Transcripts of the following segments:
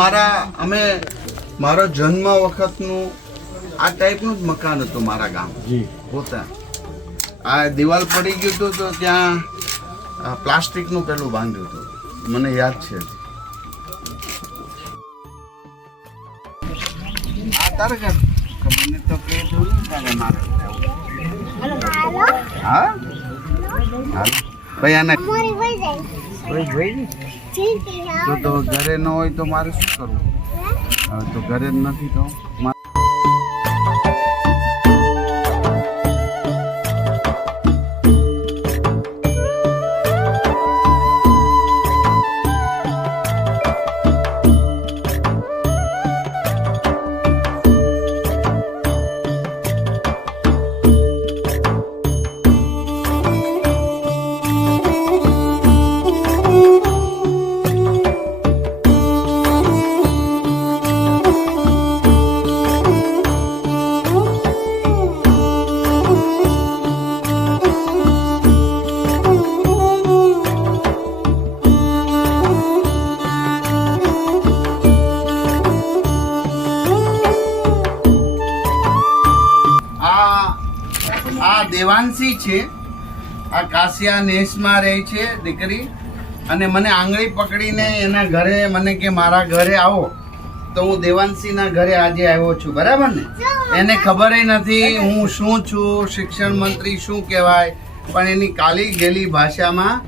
મારા અમે મારો જન્મ વખતનું આ ટાઈપનું જ મકાન હતું મારા ગામ. પોતા. આ દિવાલ પડી ગયું હતું તો ત્યાં પ્લાસ્ટિકનું પેલું બાંધ્યું હતું. મને યાદ છે. મારે હા? ભાઈ આને તો તો ઘરે ન હોય તો મારે શું કરવું? હવે તો ઘરે જ નથી તો. દેવાંશી છે. આ કાશિયા નેસમાં રહે છે દીકરી. અને મને આંગળી પકડીને એના ઘરે મને કે મારા ઘરે આવો. તો હું દેવાંશીના ઘરે આજે આવ્યો છું. બરાબર ને? એને ખબર નથી હું શું છું શિક્ષણ મંત્રી શું કહેવાય. પણ એની કાલી ગેલી ભાષામાં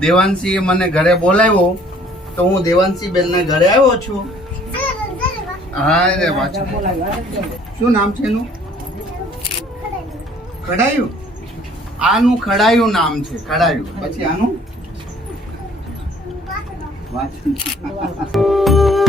દેવાંશીએ મને ઘરે બોલાવ્યો. તો હું દેવાંશી બેનના ઘરે આવ્યો છું. હા રે પાછું શું નામ છે એનું? ખડાયું? આનું ખડાયું નામ છે ખડાયું પછી આનું? વાંચ.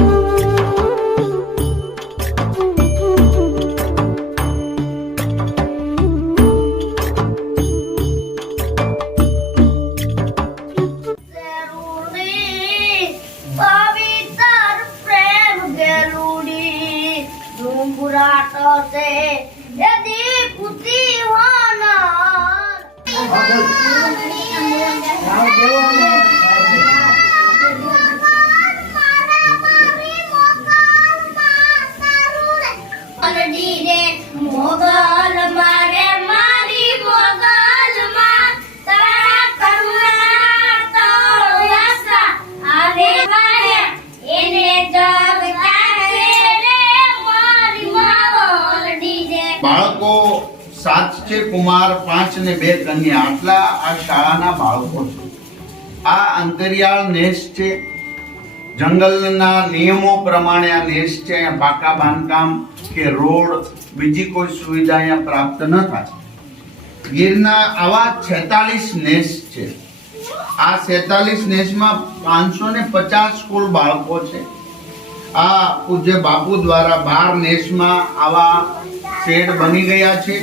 છે. જંગલના નિયમો પ્રમાણે આ નેસ છે અહીંયા પાકા બાંધકામ કે રોડ, બીજી કોઈ સુવિધા અહીંયા પ્રાપ્ત ન થાય. ગીરના આવા છેતાલીસ નેસ છે. આ છેતાલીસ નેસમાં પાંચસો ને પચાસ સ્કૂલ બાળકો છે. આ પૂજ્ય બાપુ દ્વારા બાર નેસમાં આવા શેડ બની ગયા છે.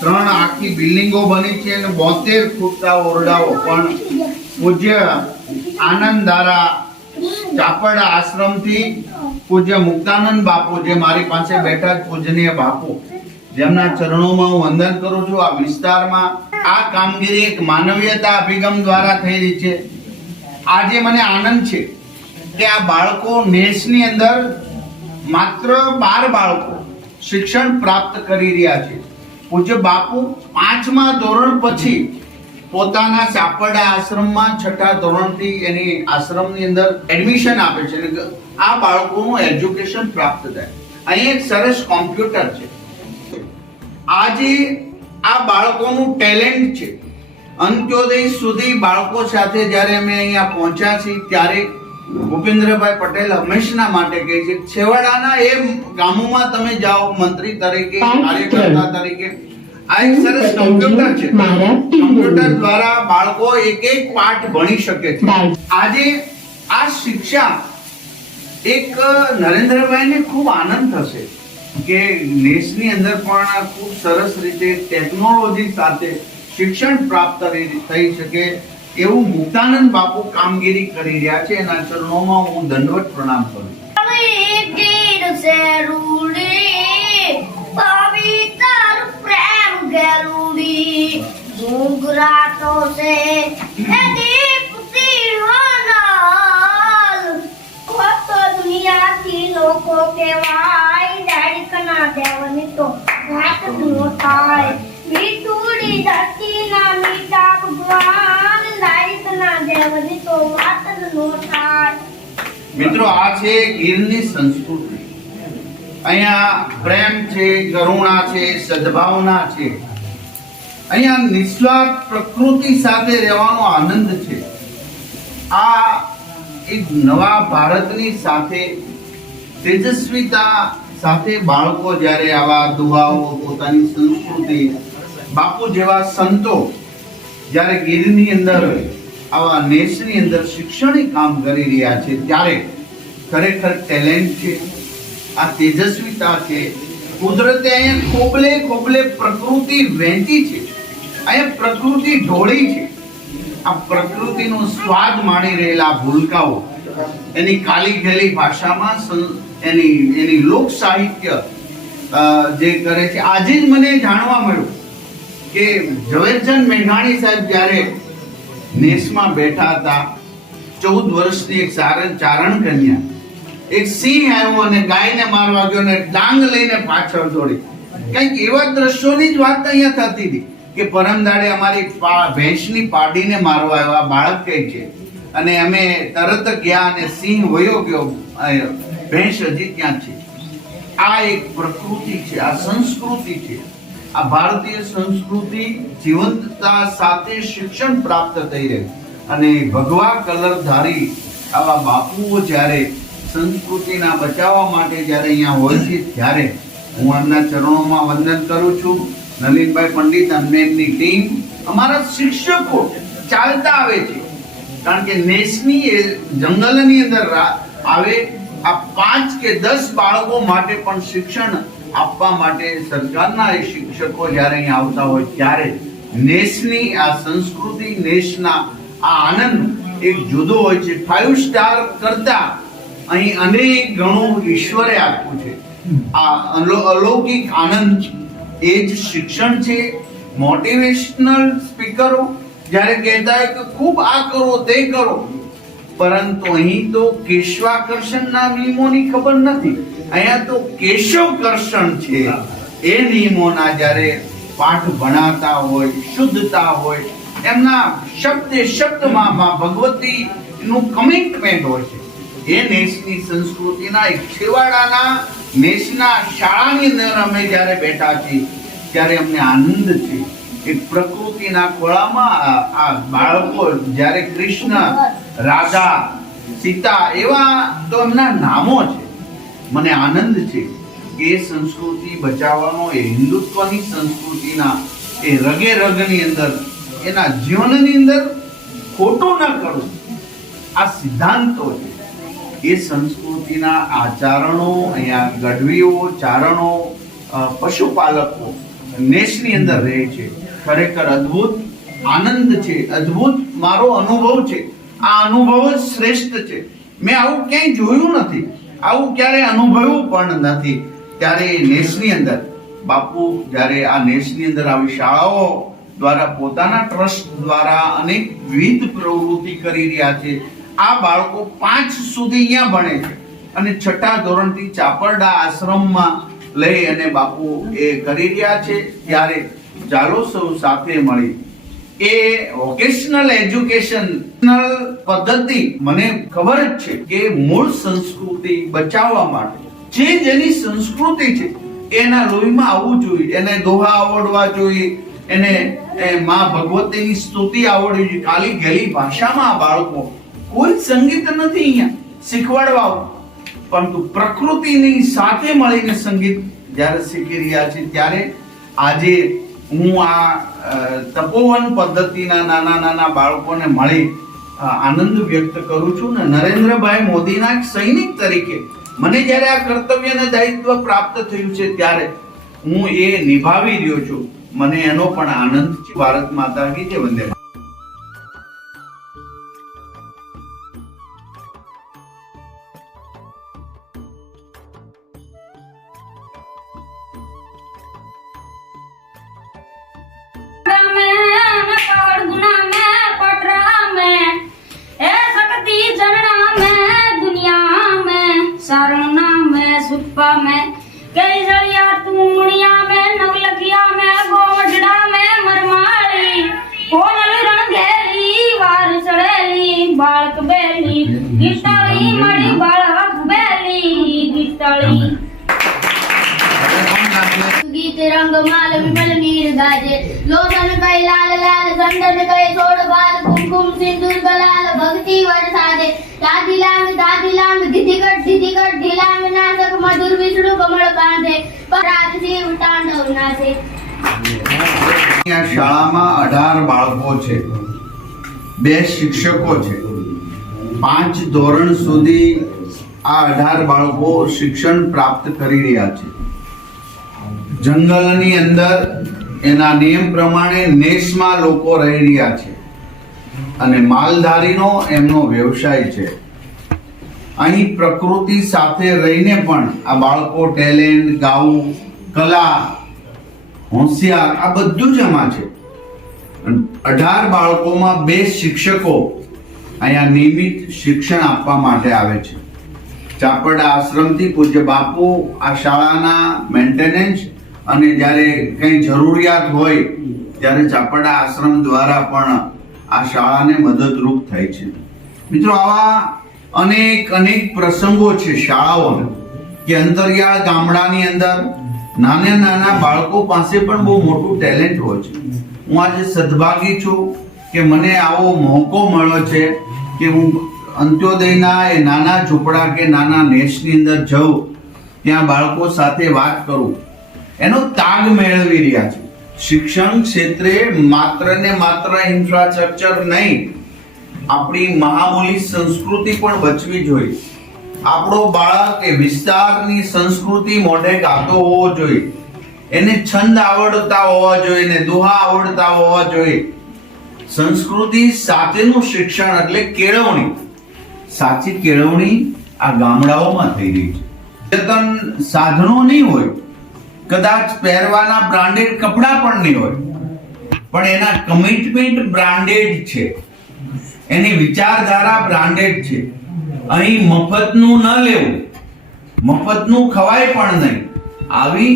ત્રણ આખી બિલ્ડિંગો બની છે અને બોતેર ફૂટતા ઓરડાઓ પણ પૂજ્ય આનંદ દારા ચાપડ આશ્રમથી પૂજ્ય મુક્તાનંદ બાપુ, જે મારી પાસે બેઠા પૂજનીય બાપુ. જેમના ચરણોમાં હું વંદન કરું છું. આ વિસ્તારમાં આ કામગીરી એક માનવીયતા અભિગમ દ્વારા થઈ રહી છે. આજે મને આનંદ છે કે આ બાળકો નેશની અંદર માત્ર બાર બાળકો શિક્ષણ પ્રાપ્ત કરી રહ્યા છે. પૂજ્ય બાપુ પાંચમા ધોરણ પછી પોતાના સાપરડા આશ્રમમાં છઠ્ઠા ધોરણથી એની આશ્રમની અંદર એડમિશન આપે છે આ બાળકોનું એજ્યુકેશન પ્રાપ્ત થાય. અહીં એક સરસ કોમ્પ્યુટર છે. આજે આ બાળકોનું ટેલેન્ટ છે. અંત્યોદય સુધી બાળકો સાથે જ્યારે અમે અહીંયા પહોંચ્યા છીએ ત્યારે ભૂપેન્દ્રભાઈ પટેલ હંમેશના માટે કહે છે છેવાડાના એ ગામોમાં તમે જાઓ મંત્રી તરીકે કાર્યકર્તા તરીકે. આ એક સરસ કમ્પ્યુટર છે. કમ્પ્યુટર દ્વારા બાળકો એક એક પાઠ ભણી શકે છે. આજે આ શિક્ષા એક નરેન્દ્રભાઈને ખૂબ આનંદ થશે કે દેશની અંદર પણ ખૂબ સરસ રીતે ટેકનોલોજી સાથે શિક્ષણ પ્રાપ્ત થઈ શકે એવું મુક્તાનંદ બાપુ કામગીરી કરી રહ્યા છે. એના ચરણોમાં હું દંડવત પ્રણામ કરું પવિત્ર પ્રેમ ગેલુડી ઘૂંઘરાતો છે. એ દીપતી હોનાલ તો દુનિયાથી નો થાય. મિત્રો, આ છે ગીરની સંસ્કૃતિ. અહીંયા પ્રેમ છે, કરુણા છે, સદભાવના છે. અહીંયા નિસ્વાર્થ પ્રકૃતિ સાથે રહેવાનો આનંદ છે. આ એક નવા ભારતની સાથે, તેજસ્વીતા સાથે બાળકો જ્યારે આવા દુહાઓ, પોતાની સંસ્કૃતિ, બાપુ જેવા સંતો જ્યારે ગીરની અંદર, આવા નેશની અંદર શિક્ષણિક કામ કરી રહ્યા છે, ત્યારે ખરેખર ટેલેન્ટ છે. આ તેજસ્વીતા છે. કુદરતે અહીંયા ખોબલે ખોબલે પ્રકૃતિ વહેંચી છે. અહીંયા પ્રકૃતિ ઢોળી છે. આ પ્રકૃતિનો સ્વાદ માણી રહેલા ભૂલકાઓ. એની કાલી ગેલી ભાષામાં એની એની લોક સાહિત્ય જે કરે છે. આજે જ મને જાણવા મળ્યું કે ઝવેરચંદ મેઘાણી સાહેબ જ્યારે નેસમાં બેઠા હતા, ચૌદ વર્ષની એક ચારણ કન્યા. એક સિંહ આવ્યો અને ગાયને મારવા ગયો અને ડાંગ લઈને પાછળ દોડી. કંઈક એવા દ્રશ્યોની જ વાત અહીંયા થતી હતી કે પરમ દાડે અમારી ભેંસની પાડીને મારવા આવ્યા. બાળક કહે છે. અને અમે તરત ગયા અને સિંહ વયો ગયો. ભેંસ હજી ત્યાં છે? આ એક પ્રકૃતિ છે. આ સંસ્કૃતિ છે. આ ભારતીય સંસ્કૃતિ જીવંતતા સાથે શિક્ષણ પ્રાપ્ત થઈ રહી. અને ભગવા કલરધારી આવા બાપુઓ જ્યારે સંસ્કૃતિના બચાવવા માટે જ્યારે અહીંયા હોય છે, ત્યારે હું એમના ચરણોમાં વંદન કરું છું. નલિનભાઈ પંડિત અને એમની ટીમ, અમારા શિક્ષકો ચાલતા આવે છે. કારણ કે નેશની એ જંગલની અંદર આવે, આ પાંચ કે દસ બાળકો માટે પણ શિક્ષણ આપવા માટે સરકારના એ શિક્ષકો જ્યારે અહીંયા આવતા હોય, ત્યારે નેશની આ સંસ્કૃતિ નેશના આ આનંદ એક જુદો હોય છે. ફાઇવ સ્ટાર કરતા અહીં અનેક ગણું ઈશ્વરે આપ્યું છે. આ અલો- અલૌકિક આનંદ એ જ શિક્ષણ છે. મોટિવેશનલ સ્પીકરો જ્યારે કહેતા હોય કે ખૂબ આ કરો, તે કરો. પરંતુ અહીં તો કેશવાકર્ષણના નિયમોની ખબર નથી. અહીંયા તો કેશવકર્ષણ છે. એ નિયમોના જ્યારે પાઠ ભણાતા હોય, શુદ્ધતા હોય, એમના શબ્દે શબ્દમાં ભગવતી નું કમિટમેન્ટ હોય છે. એ નેશની સંસ્કૃતિના એક છેવાડાના નેશના શાળાની અંદર અમે જ્યારે બેઠા છીએ, ત્યારે અમને આનંદ છે. એક પ્રકૃતિના ખોળામાં આ- બાળકો, જ્યારે કૃષ્ણ, રાધા, સીતા એવા તો એમના નામો છે. મને આનંદ છે કે એ સંસ્કૃતિ બચાવવાનો, એ હિન્દુત્વની સંસ્કૃતિના એ રગે રગની અંદર, એના જીવનની અંદર ખોટું ન કરવું. આ સિદ્ધાંતો છે. એ સંસ્કૃતિના આચરણો, અહીંયા ગઢવીઓ, ચારણો પશુપાલકો નેશની અંદર રહે છે. ખરેખર અદ્ભુત આનંદ છે, અદ્ભુત મારો અનુભવ છે. આ અનુભવ શ્રેષ્ઠ છે. મેં આવું ક્યાંય જોયું નથી. આવું ક્યારે અનુભવ્યું પણ નથી. ત્યારે એ નેશની અંદર, બાપુ જ્યારે આ નેશની અંદર આવી શાળાઓ દ્વારા પોતાના ટ્રસ્ટ દ્વારા અનેક વિવિધ પ્રવૃત્તિ કરી રહ્યા છે આ બાળકો પાંચ સુધી અહીંયા ભણે છે. અને છઠ્ઠા ધોરણથી ચાપરડા આશ્રમમાં લઈ અને બાપુ એ કરી રહ્યા છે. ત્યારે ચાલો સૌ સાથે મળી. એ વોકેશનલ એજ્યુકેશનલ પદ્ધતિ મને ખબર જ છે કે મૂળ સંસ્કૃતિ બચાવવા માટે જે જેની સંસ્કૃતિ છે, એના લોહીમાં આવવું જોઈએ, એને દોહા આવડવા જોઈએ, એને માં ભગવતીની સ્તુતિ આવડવી જોઈએ. કાલી ગેલી ભાષામાં બાળકો કોઈ સંગીત નથી અહીંયા શીખવાડવા. પરંતુ પ્રકૃતિની સાથે મળીને સંગીત જ્યારે શીખી રહ્યા છે ત્યારે આજે હું આ તપોવન પદ્ધતિના નાના નાના બાળકોને મળી આનંદ વ્યક્ત કરું છું ને નરેન્દ્રભાઈ મોદીના એક સૈનિક તરીકે મને જ્યારે આ કર્તવ્ય અને દાયિત્વ પ્રાપ્ત થયું છે ત્યારે હું એ નિભાવી રહ્યો છું મને એનો પણ આનંદ છે ભારત માતા કી જય વંદે ગીતાળી મળી બાળક બેલી ગીતાળી ગીત રંગ માલ વિમલ વીર ગાજે. લોચન કઈ લાલ લાલ ચંદન કઈ છોડ બાલ કુમકુમ સિંદૂર ગલાલ ભક્તિ વરસાદે દાદી લાંગ દાદી લાંગ દીધી કટ ઢીલાંગ નાસક મધુર વિષ્ણુ કમળ બાંધે. પરાગ શિવ તાંડવ નાચે. શાળામાં અઢાર બાળકો છે. બે શિક્ષકો છે. પાંચ ધોરણ સુધી આ અઢાર બાળકો શિક્ષણ પ્રાપ્ત કરી રહ્યા છે. જંગલની અંદર એના નિયમ પ્રમાણે નેસમાં લોકો રહી રહ્યા છે. અને માલધારીનો એમનો વ્યવસાય છે. અહીં પ્રકૃતિ સાથે રહીને પણ આ બાળકો ટેલેન્ટ ગાવું કલા, હોશિયાર આ બધું જ એમાં છે. અઢાર બાળકોમાં બે શિક્ષકો અહીંયા નિયમિત શિક્ષણ આપવા માટે આવે છે. ચાપડા આશ્રમથી પૂજ્ય બાપુ આ શાળાના મેન્ટેનન્સ અને જ્યારે કંઈ જરૂરિયાત હોય, ત્યારે ચાપડા આશ્રમ દ્વારા પણ આ શાળાને મદદરૂપ થાય છે. મિત્રો, આવા અનેક અનેક પ્રસંગો છે શાળાઓના, કે અંતરિયાળ ગામડાની અંદર નાના નાના બાળકો પાસે પણ બહુ મોટું ટેલેન્ટ હોય છે. હું આજે સદભાગી છું કે મને આવો મોકો મળ્યો છે કે હું અંત્યોદયના એ નાના ઝૂંપડા કે નાના નેશની અંદર જઉં, ત્યાં બાળકો સાથે વાત કરું. એનો તાગ મેળવી રહ્યા છે. શિક્ષણ ક્ષેત્રે માત્ર ને માત્ર ઇન્ફ્રાસ્ટ્રક્ચર નહીં, આપણી મહામૂલી સંસ્કૃતિ પણ બચવી જોઈએ. આપણો બાળક એ વિસ્તારની સંસ્કૃતિ મોઢે ગાતો હોવો જોઈએ. એને છંદ આવડતા હોવા જોઈએ ને દુહા આવડતા હોવા જોઈએ. સંસ્કૃતિ સાથેનું શિક્ષણ એટલે કેળવણી. સાચી કેળવણી આ ગામડાઓમાં થઈ રહી છે. જતન સાધનો નહીં હોય, કદાચ પહેરવાના બ્રાન્ડેડ કપડાં પણ નહીં હોય, પણ એના કમિટમેન્ટ બ્રાન્ડેડ છે. એની વિચારધારા બ્રાન્ડેડ છે. અહીં મફતનું ન લેવું, મફતનું ખવાય પણ નહીં. આવી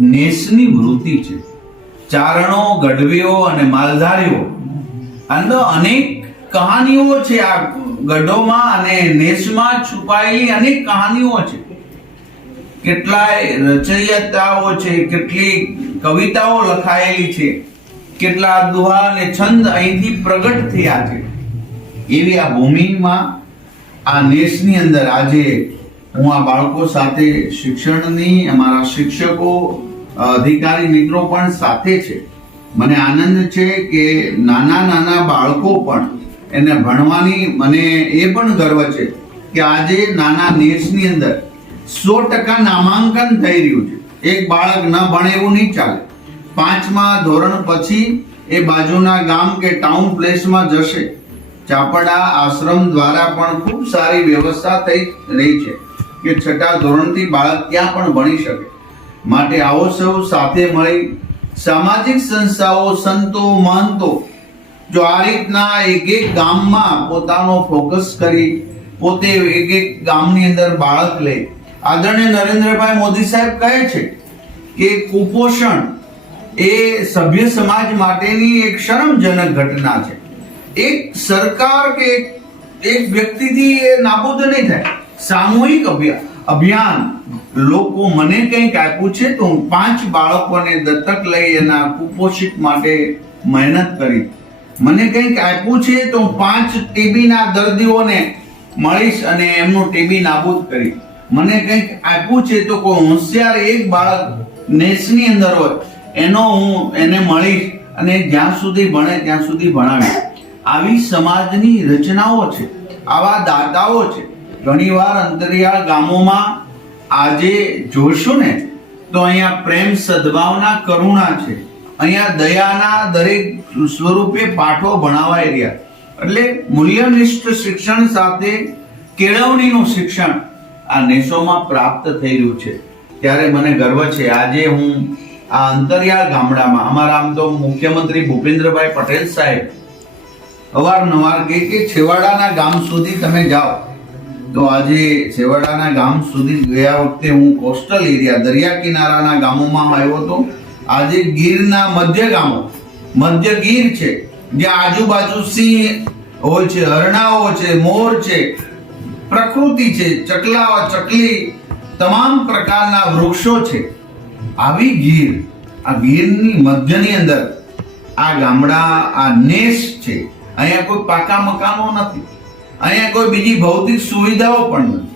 નેસની વૃત્તિ છે. ચારણો, ગઢવીઓ અને માલધારીઓ અંદર અનેક કહાનીઓ છે આ ગઢોમાં અને નેસમાં છુપાયેલી અનેક કહાનીઓ છે. કેટલાય રચયિતાઓ છે, કેટલી કવિતાઓ લખાયેલી છે, કેટલા દુહા અને છંદ અહીંથી પ્રગટ થયા છે. એવી આ ભૂમિમાં આ નેસની અંદર આજે હું આ બાળકો સાથે શિક્ષણની, અમારા શિક્ષકો, અધિકારી મિત્રો પણ સાથે છે. મને આનંદ છે કે નાના નાના બાળકો પણ એને ભણવાની મને એ પણ ગર્વ છે કે આજે નાના નેસની અંદર સો ટકા નામાંકન થઈ રહ્યું છે. એક બાળક ન ભણે એવું નહીં ચાલે. પાંચમા ધોરણ પછી એ બાજુના ગામ કે ટાઉન પ્લેસમાં જશે. ચાપડા આશ્રમ દ્વારા પણ ખૂબ સારી વ્યવસ્થા થઈ રહી છે કે છઠ્ઠા ધોરણથી બાળક ત્યાં પણ ભણી શકે. માટે આવો સૌ સાથે મળી સામાજિક સંસ્થાઓ, સંતો, મહંતો, જો આ રીતના એક એક ગામમાં પોતાનો ફોકસ કરી પોતે એક એક ગામની અંદર બાળક લે. આદરણીય નરેન્દ્રભાઈ મોદી સાહેબ કહે છે કે કુપોષણ એ સભ્ય સમાજ માટેની એક શરમજનક ઘટના છે. એક સરકાર કે એક- વ્યક્તિથી એ નાબૂદ નહીં થાય. સામૂહિક અભિયાન લોકો મને કંઈક આપ્યું છે તો હું પાંચ બાળકોને દત્તક લઈ એના કુપોષિત માટે મહેનત કરી. મને કંઈક આપ્યું છે તો હું પાંચ ટીબીના દર્દીઓને મળીશ અને એમનું ટીબી નાબૂદ કરી. મને કંઈક આપ્યું છે તો કોઈ હોશિયાર એક બાળક નેસની અંદર હોય, એનો હું એને મળીશ અને જ્યાં સુધી ભણે ત્યાં સુધી ભણાવીશ. આવી સમાજની રચનાઓ છે, આવા દાતાઓ છે. ઘણીવાર અંતરિયાળ ગામોમાં આજે જોશું ને, તો અહીંયા પ્રેમ સદભાવના કરુણા છે. અહીંયા દયાના દરેક સ્વરૂપે પાઠો ભણાવાઈ રહ્યા. એટલે મૂલ્યનિષ્ઠ શિક્ષણ સાથે કેળવણીનું શિક્ષણ આ નેસોમાં પ્રાપ્ત થઈ રહ્યું છે. ત્યારે મને ગર્વ છે, આજે હું આ અંતરિયાળ ગામડામાં, અમારા આમ તો મુખ્યમંત્રી ભૂપેન્દ્રભાઈ પટેલ સાહેબ, અવારનવાર કે છેવાડાના ગામ સુધી તમે જાઓ. તો આજે છેવાડાના ગામ સુધી ગયા વખતે હું કોસ્ટલ એરિયા, દરિયા કિનારાના ગામોમાં આવ્યો હતો. આજે ગીરના મધ્ય ગામો, મધ્ય ગીર છે જ્યાં આજુબાજુ સિંહ હોય છે, હરણાઓ છે, મોર છે, પ્રકૃતિ છે, ચકલા, ચકલી, તમામ પ્રકારના વૃક્ષો છે. આવી ગીર, આ ગીરની મધ્યની અંદર આ ગામડા, આ નેસ છે. અહીંયા કોઈ પાકા મકાનો નથી. અહીંયા કોઈ બીજી ભૌતિક સુવિધાઓ પણ નથી.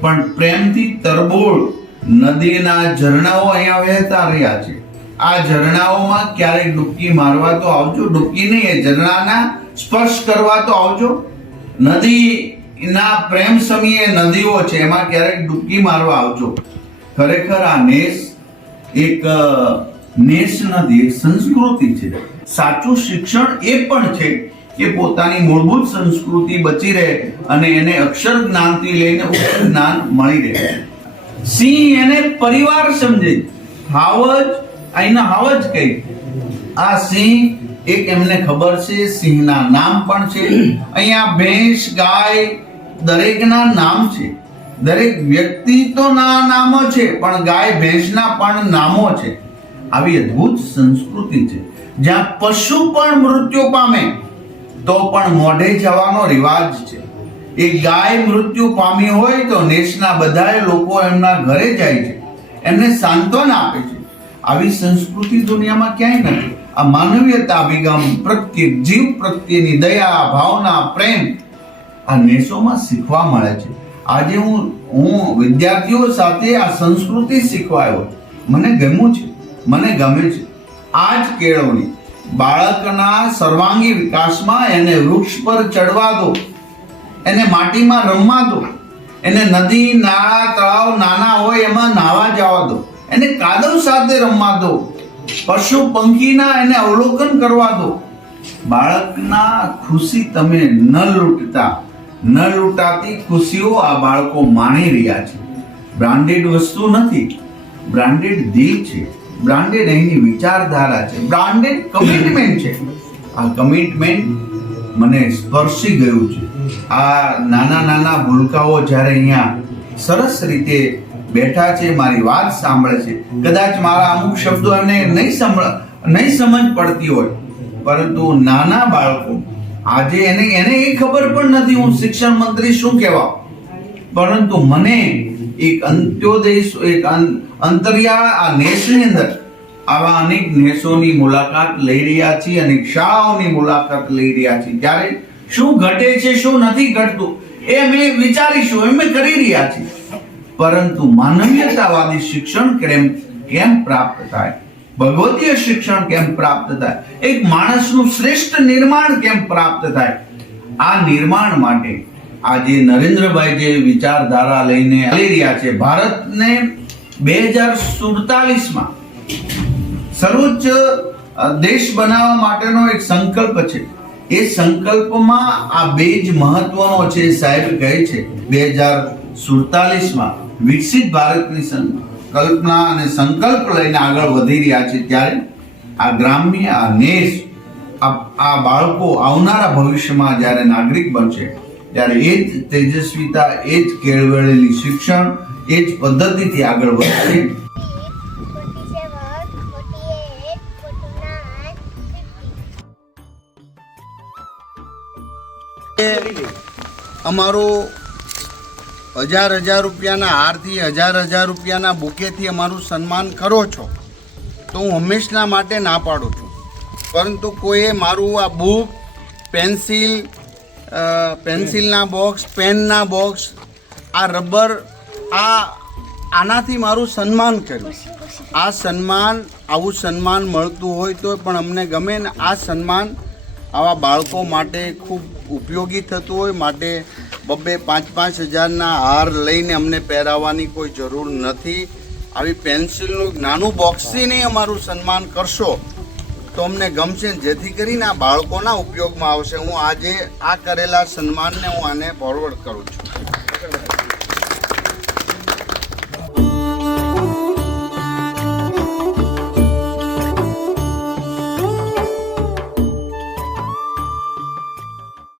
પણ પ્રેમથી તરબોળ નદીના ઝરણાઓ અહીંયા વહેતા રહ્યા છે. આ ઝરણાઓમાં ક્યારેક ડૂબકી મારવા તો આવજો, ડૂબકી નહીં ઝરણાના સ્પર્શ કરવા તો આવજો. નદીના પ્રેમ સમયે નદીઓ છે, એમાં ક્યારેક ડૂબકી મારવા આવજો. ખરેખર આ નેસ એક નેશ નથી સંસ્કૃતિ છે. સાચું શિક્ષણ એ પણ છે કે પોતાની મૂળભૂત સંસ્કૃતિ બચી રહે અને એને અક્ષર જ્ઞાનથી લઈને ઉચ્ચ જ્ઞાન મળી રહે. સિંહ એને પરિવાર સમજે. હાવજ અહીંના હાવજ કઈ આ સિંહ એક એમને ખબર છે, સિંહના નામ પણ છે. અહીંયા ભેંસ, ગાય દરેકના નામ છે. દરેક વ્યક્તિ તો ના નામો છે, પણ ગાય ભેંસના પણ નામો છે. આવી અદ્ભુત સંસ્કૃતિ છે. જ્યાં પશુ પણ મૃત્યુ પામે. તો પણ મોઢે જવાનો રિવાજ છે. એક ગાય મૃત્યુ પામી હોય તો નેશના બધાએ લોકો એમના ઘરે જાય છે. એમને સાંત્વન આપે છે. આવી સંસ્કૃતિ દુનિયામાં ક્યાંય નથી. આ માનવીયતા અભિગમ પ્રત્યે, જીવ પ્રત્યેની દયા, ભાવના, પ્રેમ આ નેશોમાં શીખવા મળે છે. આજે હું હું વિદ્યાર્થીઓ સાથે આ સંસ્કૃતિ શીખવાયો. મને ગમ્યું છે. મને ગમે છે. આ જ કેળવણી બાળકના સર્વાંગી વિકાસમાં એને વૃક્ષ પર ચડવા દો. એને માટીમાં રમવા દો. એને નદી, નાળા, તળાવ નાના હોય એમાં નાવા જવા દો. એને કાદવ સાથે રમવા દો. પશુ પંખીના એને અવલોકન કરવા દો. બાળકના ખુશી તમે ન લૂંટતા. ન લૂંટાતી ખુશીઓ આ બાળકો માણી રહ્યા છે. બ્રાન્ડેડ વસ્તુ નથી. બ્રાન્ડેડ દિલ છે. બ્રાન્ડેડ અહીંની વિચારધારા છે. બ્રાન્ડેડ કમિટમેન્ટ છે. આ કમિટમેન્ટ મને સ્પર્શી ગયું છે. આ નાના નાના ભૂલકાઓ જ્યારે અહીંયા સરસ રીતે બેઠા છે, મારી વાત સાંભળે છે. કદાચ મારા અમુક શબ્દો એમને નહીં સાંભળ, નહીં સમજ પડતી હોય. પરંતુ નાના બાળકો, આજે એને એને એ ખબર પણ નથી હું શિક્ષણ મંત્રી શું કહેવા. પરંતુ મને એક અંત્યોદય એક અંતરિયાળ આ નેસની અંદર આવા અનેક નેસોની મુલાકાત લઈ રહ્યા છીએ અનેક શાળાઓની મુલાકાત લઈ રહ્યા છીએ. ત્યારે શું ઘટે છે, શું નથી ઘટતું, એ અમે વિચારીશું એમ કરી રહ્યા છીએ. પરંતુ માનવીયતાવાદી શિક્ષણ કેમ કેમ પ્રાપ્ત થાય? ભગવતીય શિક્ષણ કેમ પ્રાપ્ત થાય? એક માણસનું શ્રેષ્ઠ નિર્માણ કેમ પ્રાપ્ત થાય? આ નિર્માણ માટે આજે નરેન્દ્રભાઈ જે વિચારધારા લઈને આવી રહ્યા છે, ભારતને બે હજાર સુડતાલીસમાં સર્વોચ્ચ દેશ બનાવવા માટેનો એક સંકલ્પ છે. એ સંકલ્પમાં આ બે જ મહત્વનો છે સાહેબ કહે છે બે હજાર સુડતાલીસમાં વિકસિત ભારતની કલ્પના અને સંકલ્પ લઈને આગળ વધી રહ્યા છે ત્યારે આ ગ્રામ્ય, આ આ આ બાળકો આવનારા ભવિષ્યમાં જ્યારે નાગરિક બનશે ત્યારે એ જ તેજસ્વીતા એ જ કેળવેળેલી શિક્ષણ એ જ પદ્ધતિથી આગળ વધશે 47, 48, 49, 50. અમારો હજાર હજાર રૂપિયાના હારથી હજાર હજાર રૂપિયાના બુકેથી અમારું સન્માન કરો છો તો હું હંમેશના માટે ના પાડું છું પરંતુ કોઈએ મારું આ બુક પેન્સિલ પેન્સિલના બોક્સ પેનના બોક્સ આ રબર આ આનાથી મારું સન્માન કર્યું. આ સન્માન આવું સન્માન મળતું હોય તો પણ અમને ગમે ને આ સન્માન આવા બાળકો માટે ખૂબ ઉપયોગી થતું હોય માટે બબ્બે પાંચ પાંચ હજારના હાર લઈને અમને પહેરાવવાની કોઈ જરૂર નથી. આવી પેન્સિલનું નાનું બોક્સથી નહીં અમારું સન્માન કરશો. તો અમને ગમશે જેથી કરીને આ બાળકોના ઉપયોગમાં આવશે. હું આજે આ કરેલા સન્માનને હું આને ફોરવર્ડ કરું છું.